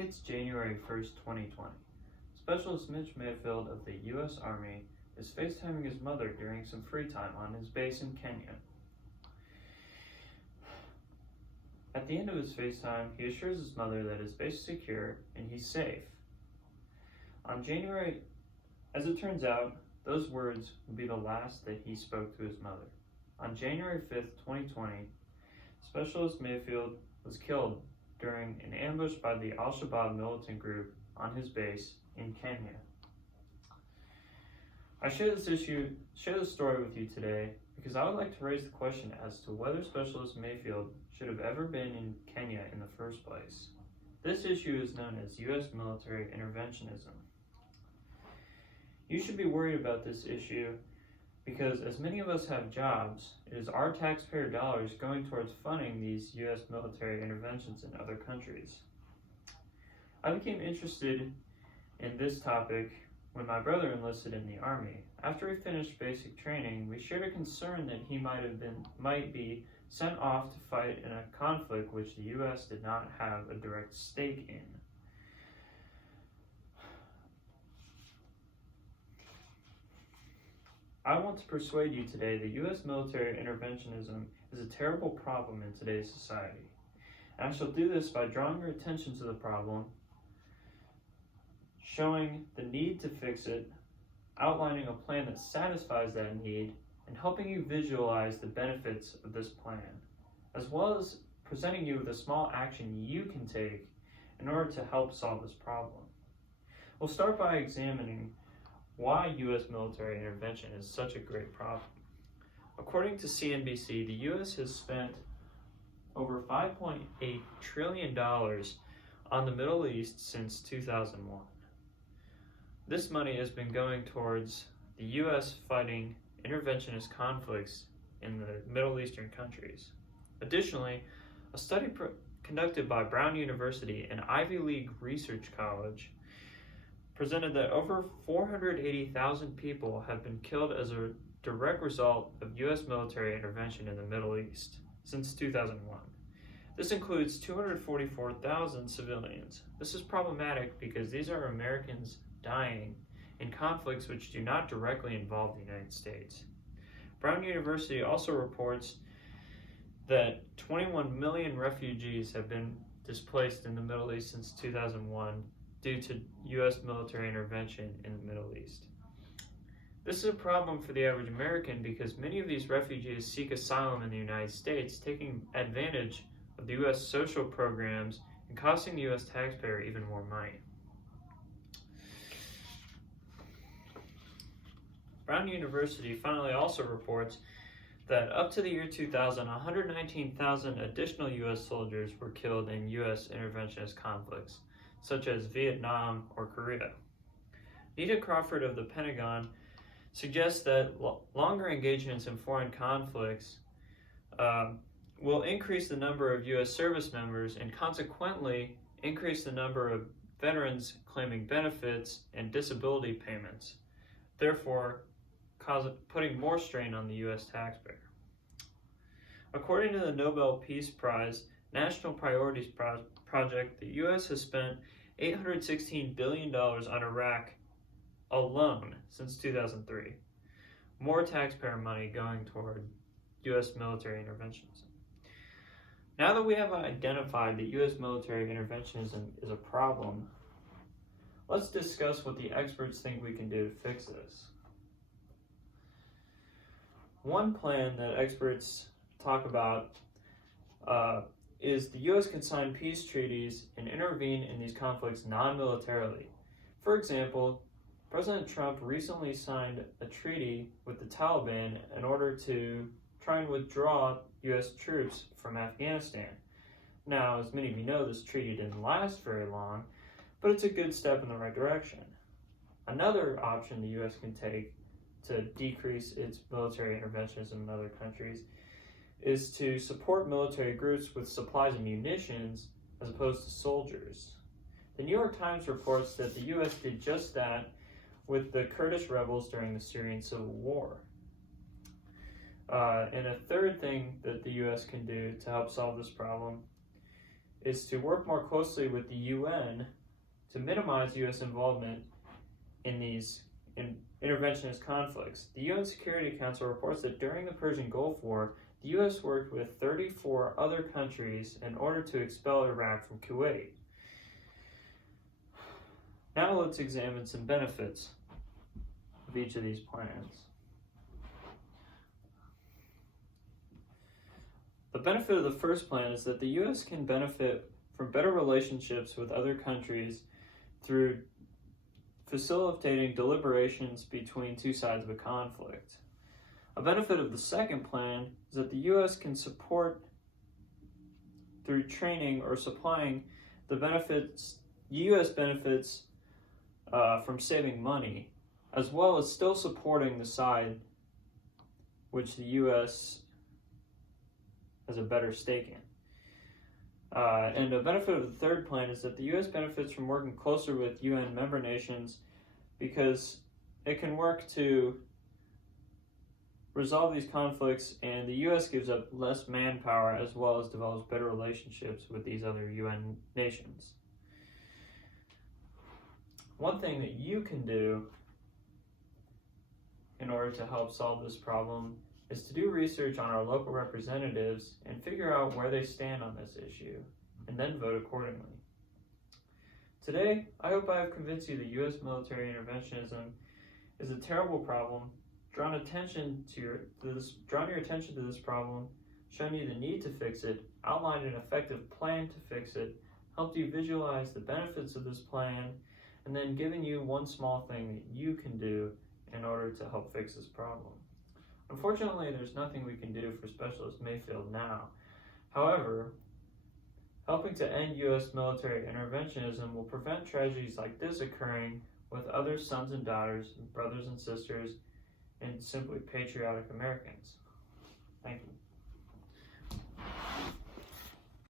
It's January 1st, 2020. Specialist Mitch Mayfield of the U.S. Army is FaceTiming his mother during some free time on his base in Kenya. At the end of his FaceTime, he assures his mother that his base is secure and he's safe. As it turns out, those words will be the last that he spoke to his mother. On January 5th, 2020, Specialist Mayfield was killed during an ambush by the Al-Shabaab militant group on his base in Kenya. I share this story with you today because I would like to raise the question as to whether Specialist Mayfield should have ever been in Kenya in the first place. This issue is known as U.S. military interventionism. You should be worried about this issue because as many of us have jobs, it is our taxpayer dollars going towards funding these U.S. military interventions in other countries. I became interested in this topic when my brother enlisted in the Army. After he finished basic training, we shared a concern that he might be sent off to fight in a conflict which the U.S. did not have a direct stake in. I want to persuade you today that U.S. military interventionism is a terrible problem in today's society. And I shall do this by drawing your attention to the problem, showing the need to fix it, outlining a plan that satisfies that need, and helping you visualize the benefits of this plan, as well as presenting you with a small action you can take in order to help solve this problem. We'll start by examining why U.S. military intervention is such a great problem. According to CNBC, the U.S. has spent over $5.8 trillion on the Middle East since 2001. This money has been going towards the U.S. fighting interventionist conflicts in the Middle Eastern countries. Additionally, a study conducted by Brown University, an Ivy League research college, presented that over 480,000 people have been killed as a direct result of U.S. military intervention in the Middle East since 2001. This includes 244,000 civilians. This is problematic because these are Americans dying in conflicts which do not directly involve the United States. Brown University also reports that 21 million refugees have been displaced in the Middle East since 2001 due to U.S. military intervention in the Middle East. This is a problem for the average American because many of these refugees seek asylum in the United States, taking advantage of the U.S. social programs and costing the U.S. taxpayer even more money. Brown University finally also reports that up to the year 2000, 119,000 additional U.S. soldiers were killed in U.S. interventionist conflicts, such as Vietnam or Korea. Nita Crawford of the Pentagon suggests that longer engagements in foreign conflicts will increase the number of U.S. service members and consequently increase the number of veterans claiming benefits and disability payments, therefore putting more strain on the U.S. taxpayer. According to the Nobel Peace Prize National Priorities Project, the U.S. has spent $816 billion on Iraq alone since 2003. More taxpayer money going toward U.S. military interventionism. Now that we have identified that U.S. military interventionism is a problem, let's discuss what the experts think we can do to fix this. One plan that experts talk about is the U.S. can sign peace treaties and intervene in these conflicts non-militarily. For example, President Trump recently signed a treaty with the Taliban in order to try and withdraw U.S. troops from Afghanistan. Now, as many of you know, this treaty didn't last very long, but it's a good step in the right direction. Another option the U.S. can take to decrease its military interventions in other countries is to support military groups with supplies and munitions as opposed to soldiers. The New York Times reports that the U.S. did just that with the Kurdish rebels during the Syrian civil war. And a third thing that the U.S. can do to help solve this problem is to work more closely with the UN to minimize U.S. involvement in these interventionist conflicts. The UN Security Council reports that during the Persian Gulf War, the U.S. worked with 34 other countries in order to expel Iraq from Kuwait. Now let's examine some benefits of each of these plans. The benefit of the first plan is that the U.S. can benefit from better relationships with other countries through facilitating deliberations between two sides of a conflict. A benefit of the second plan is that the U.S. can support through training or supplying the U.S. benefits from saving money, as well as still supporting the side which the U.S. has a better stake in. And a benefit of the third plan is that the U.S. benefits from working closer with UN member nations because it can work to resolve these conflicts, and the U.S. gives up less manpower as well as develops better relationships with these other UN nations. One thing that you can do in order to help solve this problem is to do research on our local representatives and figure out where they stand on this issue, and then vote accordingly. Today, I hope I have convinced you that U.S. military interventionism is a terrible problem, drawn your attention to this problem, shown you the need to fix it, outlined an effective plan to fix it, helped you visualize the benefits of this plan, and then given you one small thing that you can do in order to help fix this problem. Unfortunately, there's nothing we can do for Specialist Mayfield now. However, helping to end U.S. military interventionism will prevent tragedies like this occurring with other sons and daughters, brothers and sisters, and simply patriotic Americans. Thank you.